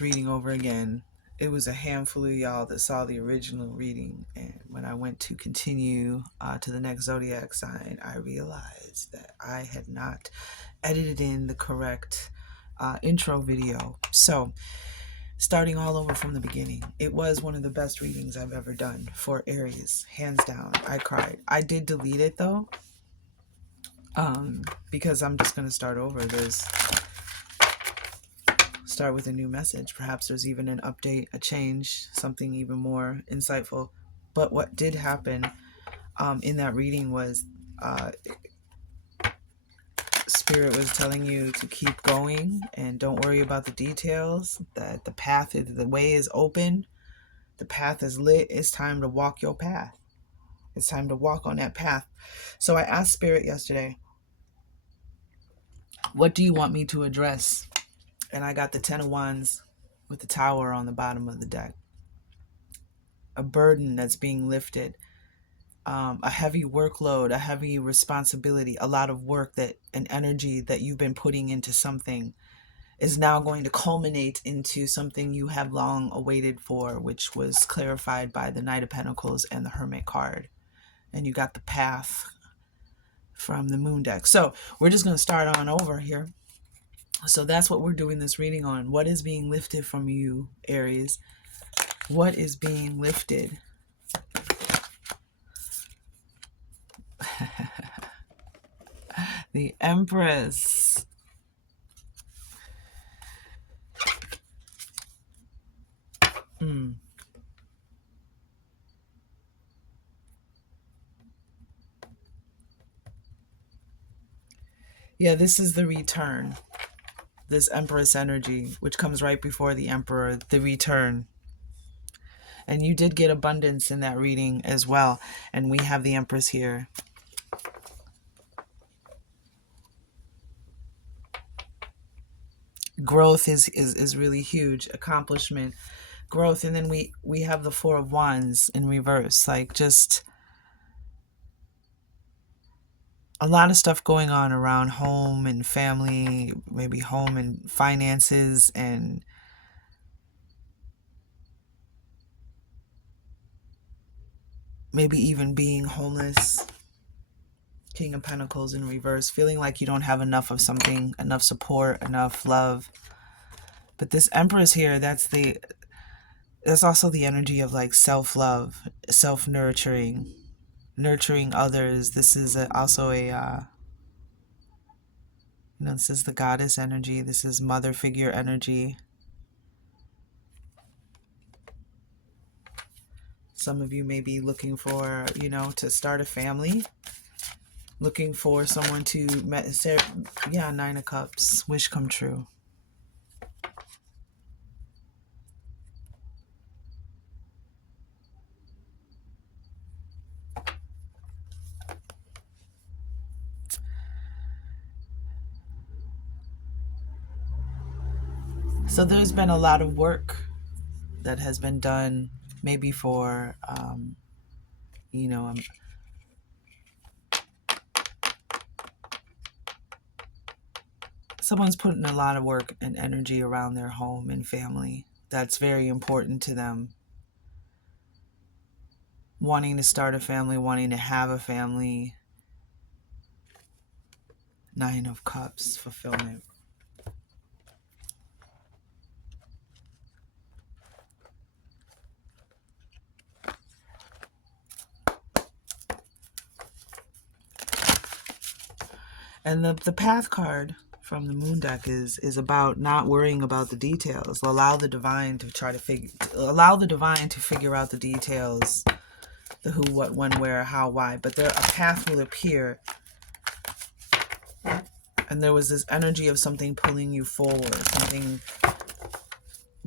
this reading over again. It was a handful of y'all that saw the original reading, and when I went to continue to the next zodiac sign, I realized that I had not edited in the correct intro video. So, starting all over from the beginning, it was one of the best readings I've ever done for Aries, hands down. I cried. I did delete it though, because I'm just going to start over. Start with a new message. Perhaps there's even an update, a change, something even more insightful. But what did happen in that reading was Spirit was telling you to keep going and don't worry about the details, that the path, the way is open, the path is lit. It's time to walk your path. It's time to walk on that path. So I asked Spirit yesterday, what do you want me to address? And I got the 10 of Wands with the Tower on the bottom of the deck. A burden that's being lifted. A heavy workload, a heavy responsibility, a lot of work, that an energy that you've been putting into something is now going to culminate into something you have long awaited for, which was clarified by the Knight of Pentacles and the Hermit card. And you got the path from the Moon deck. So we're just going to start on over here. So that's what we're doing this reading on. What is being lifted from you, Aries? What is being lifted? The Empress. Yeah, this is the return. This Empress energy, which comes right before the Emperor, the return. And you did get abundance in that reading as well. And we have the Empress here. Growth is really huge. Accomplishment, growth. And then we have the Four of Wands in reverse. Like, just a lot of stuff going on around home and family, maybe home and finances, and maybe even being homeless. King of Pentacles in reverse, feeling like you don't have enough of something, enough support, enough love. But this Empress here, that's also the energy of like self-love, self-nurturing, nurturing others. This is also a this is the goddess energy. This is mother figure energy. Some of you may be looking for, to start a family. Looking for someone to, yeah, Nine of Cups, wish come true. So there's been a lot of work that has been done, maybe for, someone's putting a lot of work and energy around their home and family. That's very important to them. Wanting to start a family, wanting to have a family. Nine of Cups, fulfillment. And the Path card from the Moon deck is about not worrying about the details. Allow the divine to figure out the details, the who, what, when, where, how, why. But a path will appear. And there was this energy of something pulling you forward, something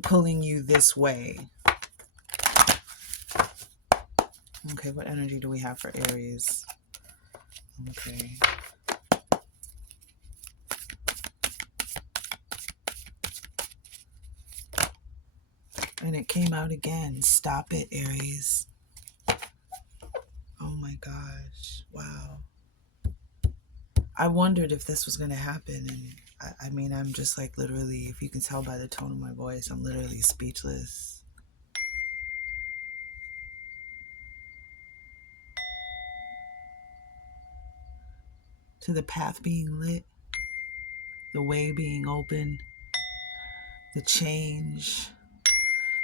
pulling you this way. Okay, what energy do we have for Aries? Okay. And it came out again. Stop it, Aries. Oh my gosh. Wow. I wondered if this was going to happen, and I mean, I'm just like literally, if you can tell by the tone of my voice, I'm literally speechless. To the path being lit, the way being open, the change,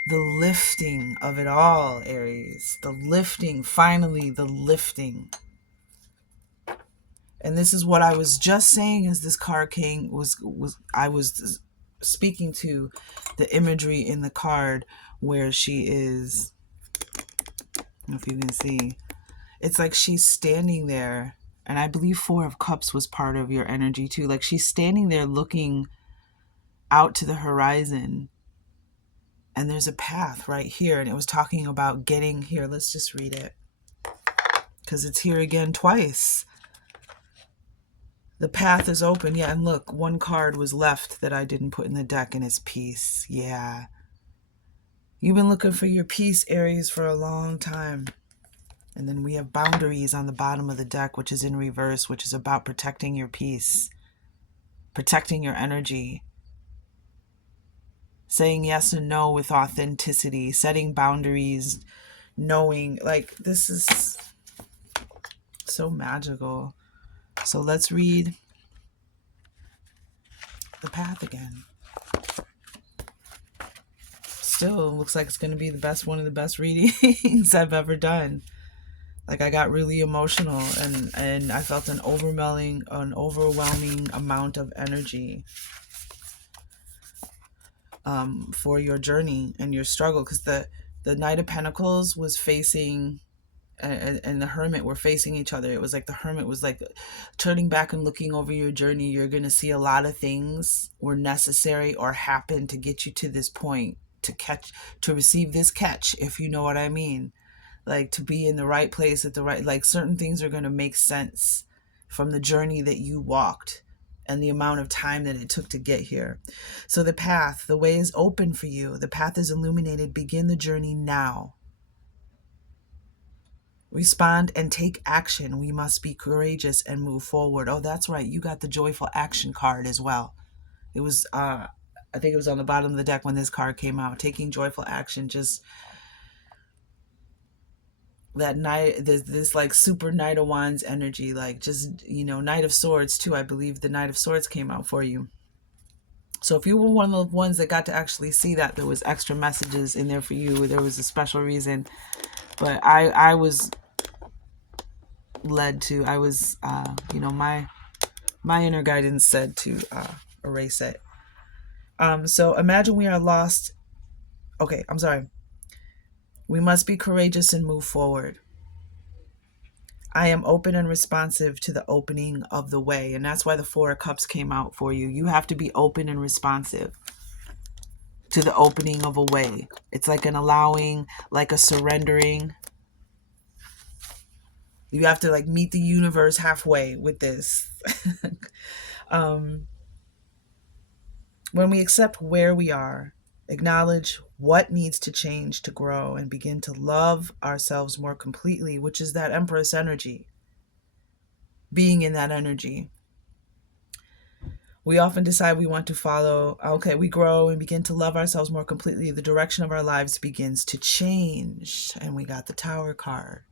the lifting of it all, Aries. The lifting, finally, the lifting. And this is what I was just saying as this card came, I was speaking to the imagery in the card where she is, I don't know if you can see, it's like she's standing there, and I believe Four of Cups was part of your energy too. Like she's standing there looking out to the horizon, and there's a path right here, and it was talking about getting here. Let's just read it because it's here again twice. The path is open. Yeah, and look, one card was left that I didn't put in the deck, and it's peace. Yeah. You've been looking for your peace, Aries, for a long time. And then we have boundaries on the bottom of the deck, which is in reverse, which is about protecting your peace, protecting your energy, saying yes and no with authenticity, setting boundaries, knowing, like, this is so magical. So let's read the path again. Still looks like it's going to be one of the best readings I've ever done. Like, I got really emotional, and I felt an overwhelming amount of energy for your journey and your struggle, because the Knight of Pentacles was facing, and the Hermit were facing each other. It was like the Hermit was like turning back and looking over your journey. You're going to see a lot of things were necessary or happened to get you to this point, to receive this catch, if you know what I mean. Like, to be in the right place at the right, like, certain things are going to make sense from the journey that you walked and the amount of time that it took to get here. So the path, the way is open for you. The path is illuminated. Begin the journey now. Respond and take action. We must be courageous and move forward. Oh, that's right. You got the joyful action card as well. It was, I think it was on the bottom of the deck when this card came out. Taking joyful action, just that night, this like super Knight of Wands energy, like, just, Knight of Swords too. I believe the Knight of Swords came out for you. So if you were one of the ones that got to actually see that, there was extra messages in there for you. There was a special reason. But I was led to, my inner guidance said to erase it. So imagine we are lost. Okay, I'm sorry. We must be courageous and move forward. I am open and responsive to the opening of the way. And that's why the Four of Cups came out for you. You have to be open and responsive to the opening of a way. It's like an allowing, like a surrendering. You have to, like, meet the universe halfway with this. When we accept where we are, acknowledge what needs to change to grow, and begin to love ourselves more completely, which is that Empress energy. Being in that energy. We often decide we want to follow. Okay, we grow and begin to love ourselves more completely. The direction of our lives begins to change. And we got the Tower card.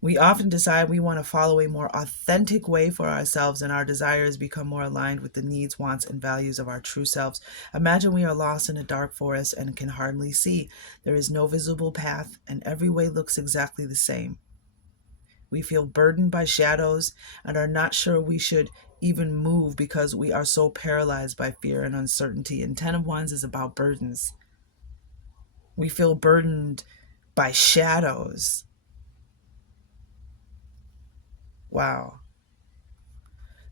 We often decide we want to follow a more authentic way for ourselves, and our desires become more aligned with the needs, wants, and values of our true selves. Imagine we are lost in a dark forest and can hardly see. There is no visible path, and every way looks exactly the same. We feel burdened by shadows and are not sure we should even move because we are so paralyzed by fear and uncertainty. And 10 of Wands is about burdens. We feel burdened by shadows. Wow.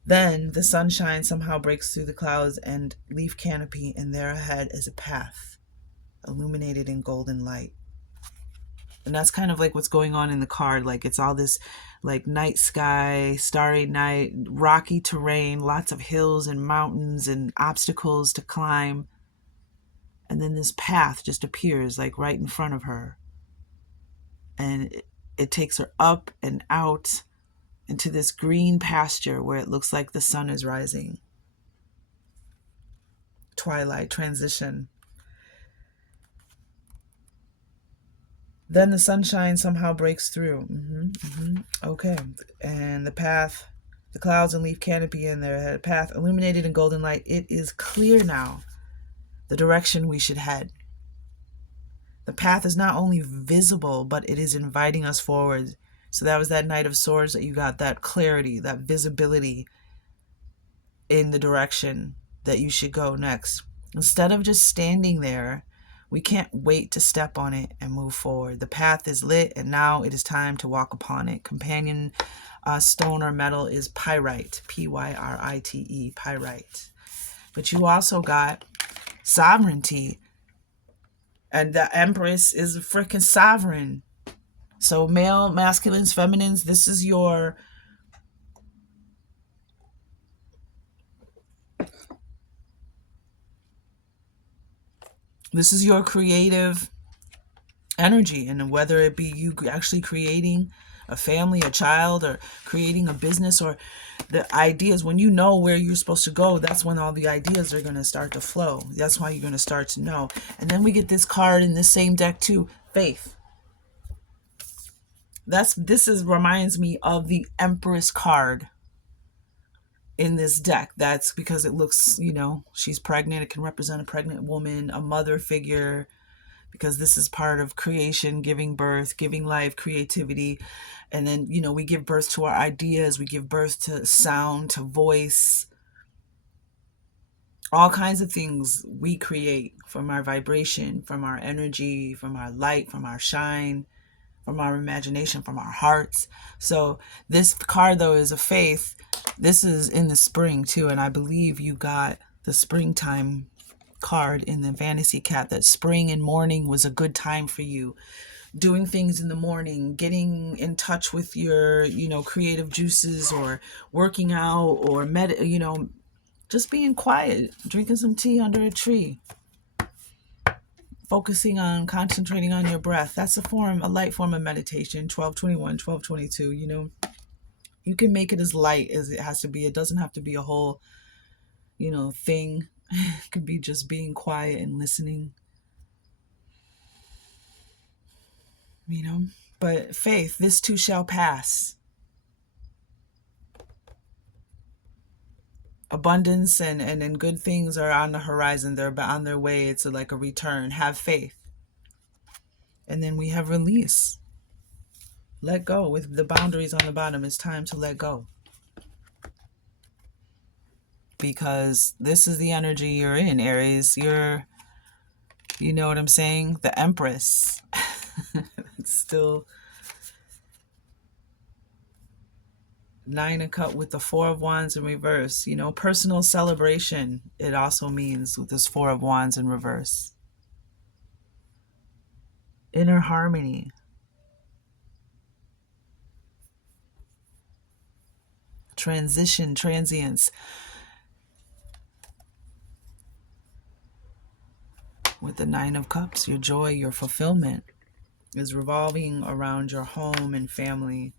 Then the sunshine somehow breaks through the clouds and leaf canopy, and there ahead is a path illuminated in golden light. And that's kind of like what's going on in the card. Like, it's all this, like, night sky, starry night, rocky terrain, lots of hills and mountains and obstacles to climb. And then this path just appears, like, right in front of her. And it takes her up and out into this green pasture where it looks like the sun is rising. twilight, transition. Then the sunshine somehow breaks through. Okay. And the path, the clouds and leaf canopy in there, path illuminated in golden light. It is clear now the direction we should head. The path is not only visible, but it is inviting us forward. So that was that Knight of Swords that you got, that clarity, that visibility in the direction that you should go next. Instead of just standing there, we can't wait to step on it and move forward. The path is lit, and now it is time to walk upon it. Companion stone or metal is pyrite, Pyrite, pyrite. But you also got sovereignty, and the Empress is a freaking sovereign. So male, masculines, feminines, this is your creative energy, and whether it be you actually creating a family, a child, or creating a business, or the ideas, when you know where you're supposed to go, that's when all the ideas are going to start to flow. That's why you're going to start to know. And then we get this card in the same deck too, faith. Reminds me of the Empress card in this deck. That's because it looks, she's pregnant. It can represent a pregnant woman, a mother figure, because this is part of creation, giving birth, giving life, creativity. And then, we give birth to our ideas. We give birth to sound, to voice, all kinds of things we create from our vibration, from our energy, from our light, from our shine, from our imagination, from our hearts. So this card, though, is a faith. This is in the spring, too. And I believe you got the springtime card in the Fantasy Cat, that spring and morning was a good time for you. Doing things in the morning, getting in touch with your, creative juices, or working out, or just being quiet, drinking some tea under a tree. Focusing on, concentrating on your breath. That's a light form of meditation. 1221, 1222, you can make it as light as it has to be. It doesn't have to be a whole, thing. It could be just being quiet and listening, But faith, this too shall pass. Abundance and good things are on the horizon. They're on their way. It's like a return. Have faith. And then we have release. Let go. With the boundaries on the bottom, it's time to let go. Because this is the energy you're in, Aries. You're, you know what I'm saying? The Empress. It's still Nine of Cups with the Four of Wands in reverse. Personal celebration, it also means, with this Four of Wands in reverse. Inner harmony. Transition, transience. With the Nine of Cups, your joy, your fulfillment is revolving around your home and family.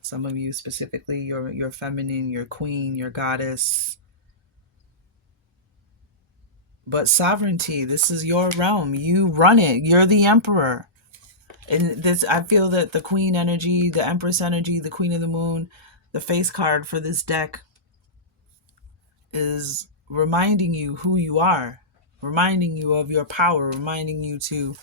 Some of you specifically, your feminine, your queen, your goddess. But sovereignty, this is your realm. You run it. You're the emperor. And this, I feel that the queen energy, the empress energy, the queen of the moon, the face card for this deck is reminding you who you are, reminding you of your power, reminding you to,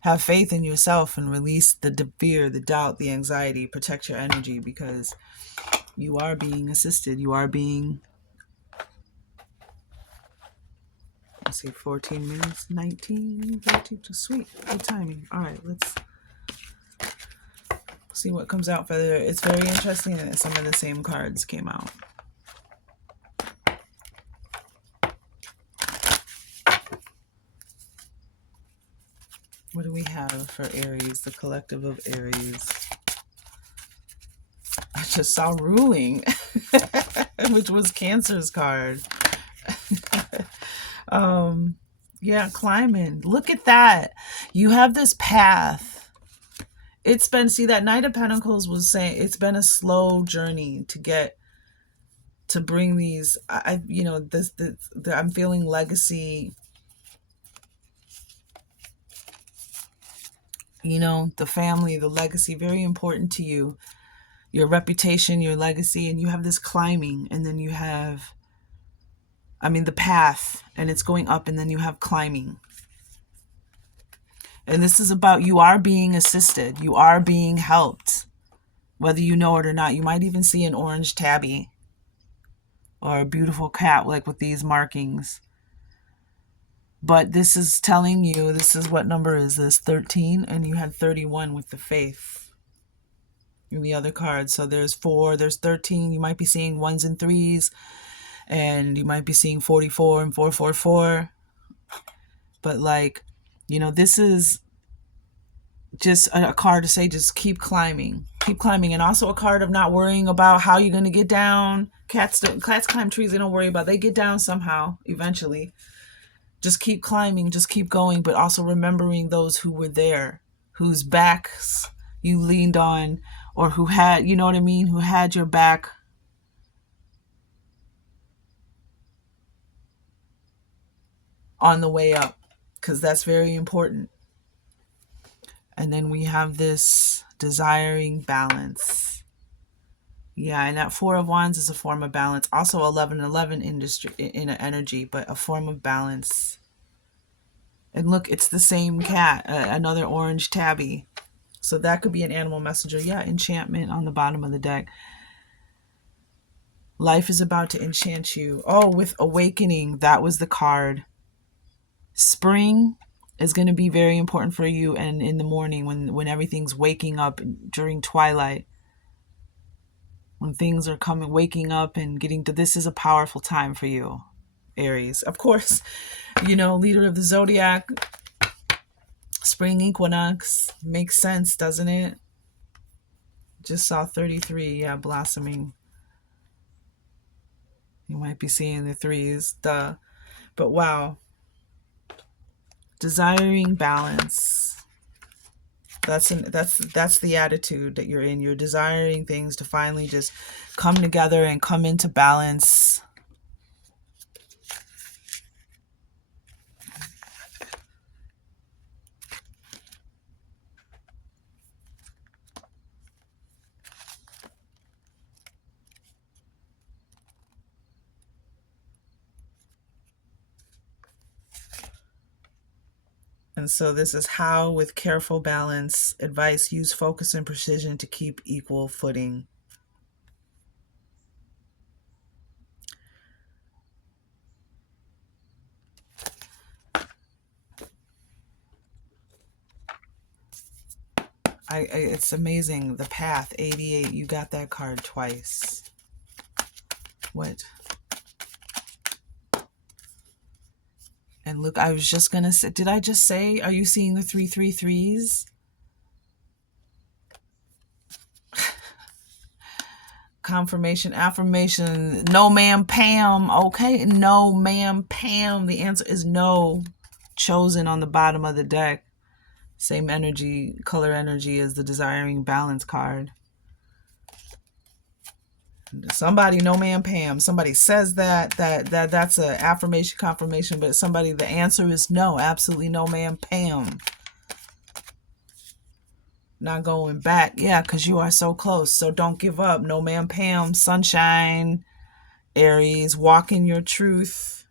have faith in yourself and release the fear, the doubt, the anxiety. Protect your energy, because you are being assisted. You are being, let's see, 14 minutes, 19, 13, sweet, good timing. All right, let's see what comes out further. It's very interesting that some of the same cards came out. What do we have for Aries, the collective of Aries? I just saw ruling, which was Cancer's card. Yeah, climbing. Look at that. You have this path. See, that Knight of Pentacles was saying it's been a slow journey to get to bring these. I'm feeling legacy. The family, the legacy, very important to you. Your reputation, your legacy, and you have this climbing, and then you have, the path, and it's going up, and then you have climbing. And this is about, you are being assisted, you are being helped, whether you know it or not. You might even see an orange tabby or a beautiful cat, like with these markings. But this is telling you, this is, what number is this? 13, and you had 31 with the faith in the other cards. So there's 4, there's 13. You might be seeing 1s and 3s, and you might be seeing 44 and 444. But this is just a card to say, just keep climbing, and also a card of not worrying about how you're going to get down. Cats climb trees. They don't worry about, they get down somehow eventually. Just keep climbing, just keep going, but also remembering those who were there, whose backs you leaned on, or who had, you know what I mean, who had your back. On the way up, because that's very important. And then we have this desiring balance. Yeah, and that 4 of Wands is a form of balance. Also 1111 industry in energy, but a form of balance. And look, it's the same cat, another orange tabby. So that could be an animal messenger. Yeah, enchantment on the bottom of the deck. Life is about to enchant you. Oh, with awakening, that was the card. Spring is going to be very important for you, and in the morning when everything's waking up during twilight, when things are waking up and getting to, this is a powerful time for you, Aries. Of course, leader of the zodiac, spring equinox makes sense, doesn't it? Just saw 33. Yeah, blossoming. You might be seeing the 3s, but wow. Desiring balance. That's the attitude that you're in. You're desiring things to finally just come together and come into balance. And so this is how, with careful balance, advice, use focus and precision to keep equal footing. It's amazing. The path, 88, you got that card twice. What? And look, I was just going to say, did I just say, are you seeing the 333s? Confirmation, affirmation. No, ma'am, Pam. Okay, no, ma'am, Pam. The answer is no. Chosen on the bottom of the deck. Same energy, color energy as the desiring balance card. Somebody, no, ma'am, Pam. Somebody says that's a affirmation, confirmation, but somebody, the answer is no. Absolutely no, ma'am, Pam. Not going back. Yeah, because you are so close. So don't give up. No, ma'am, Pam. Sunshine, Aries. Walk in your truth.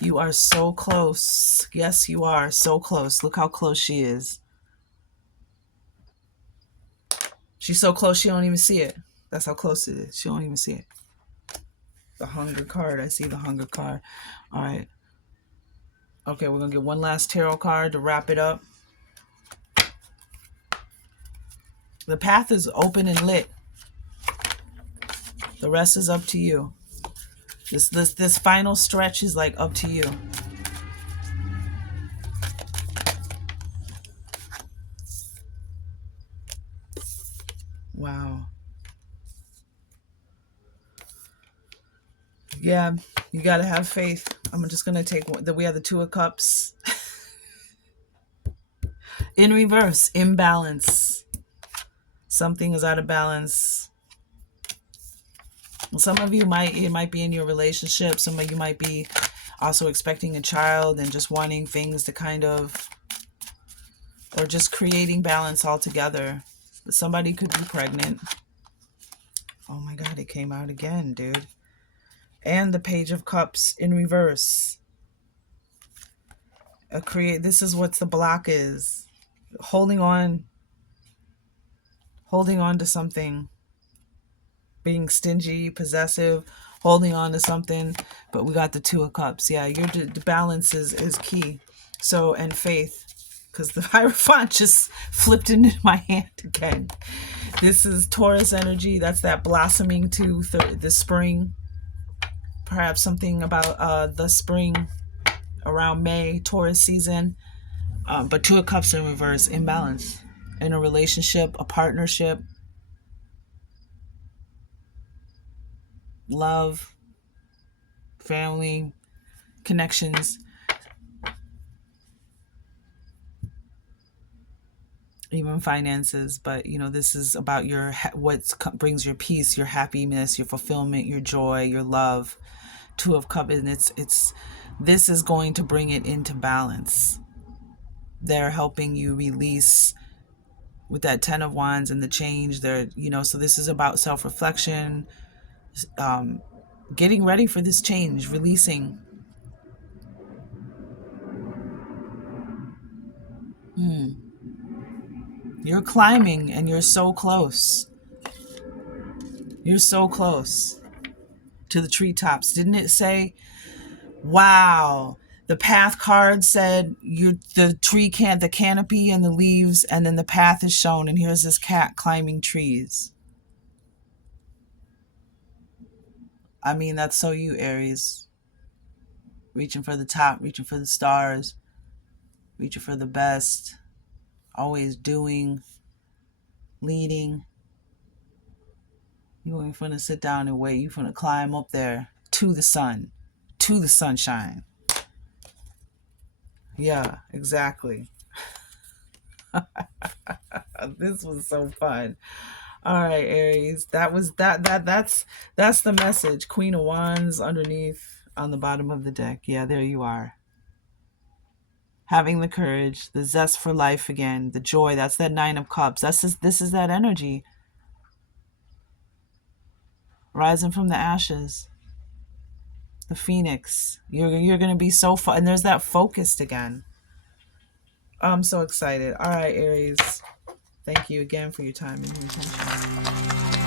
You are so close. Yes, you are so close. Look how close she is. She's so close she don't even see it. That's how close it is. She don't even see it. The hunger card. I see the hunger card. All right. Okay, we're going to get one last tarot card to wrap it up. The path is open and lit. The rest is up to you. This final stretch is like up to you. Wow. Yeah, you got to have faith. I'm just going to take we have the 2 of Cups. In reverse, imbalance. Something is out of balance. Some of you it might be in your relationship. Some of you might be also expecting a child and just wanting things to kind of, or just creating balance altogether. Somebody could be pregnant. Oh my God, it came out again, dude. And the Page of Cups in reverse. This is what the block is. Holding on to something, being stingy, possessive, holding on to something. But we got the Two of Cups. Yeah, the balance is key. So, and faith, because the Hierophant just flipped into my hand again. This is Taurus energy. That's that blossoming to the spring. Perhaps something about the spring around May, Taurus season. But Two of Cups in reverse, imbalance in a relationship, a partnership, love, family, connections, even finances. But this is about what brings your peace, your happiness, your fulfillment, your joy, your love. Two of Cups, and this is going to bring it into balance. They're helping you release with that Ten of Wands and the change. So this is about self-reflection, getting ready for this change, releasing. You're climbing and you're so close. You're so close to the treetops. Didn't it say, wow, the path card said the canopy and the leaves, and then the path is shown, and here's this cat climbing trees. I mean, that's so you, Aries. Reaching for the top, reaching for the stars, reaching for the best, always doing, leading. You ain't finna sit down and wait. You finna climb up there to the sun, to the sunshine. Yeah, exactly. This was so fun. All right, Aries. That's the message. Queen of Wands underneath on the bottom of the deck. Yeah, there you are. Having the courage, the zest for life again, the joy. That's that Nine of Cups. This is that energy. Rising from the ashes. The Phoenix. You're gonna be so fun. And there's that focused again. I'm so excited. All right, Aries. Thank you again for your time and your attention.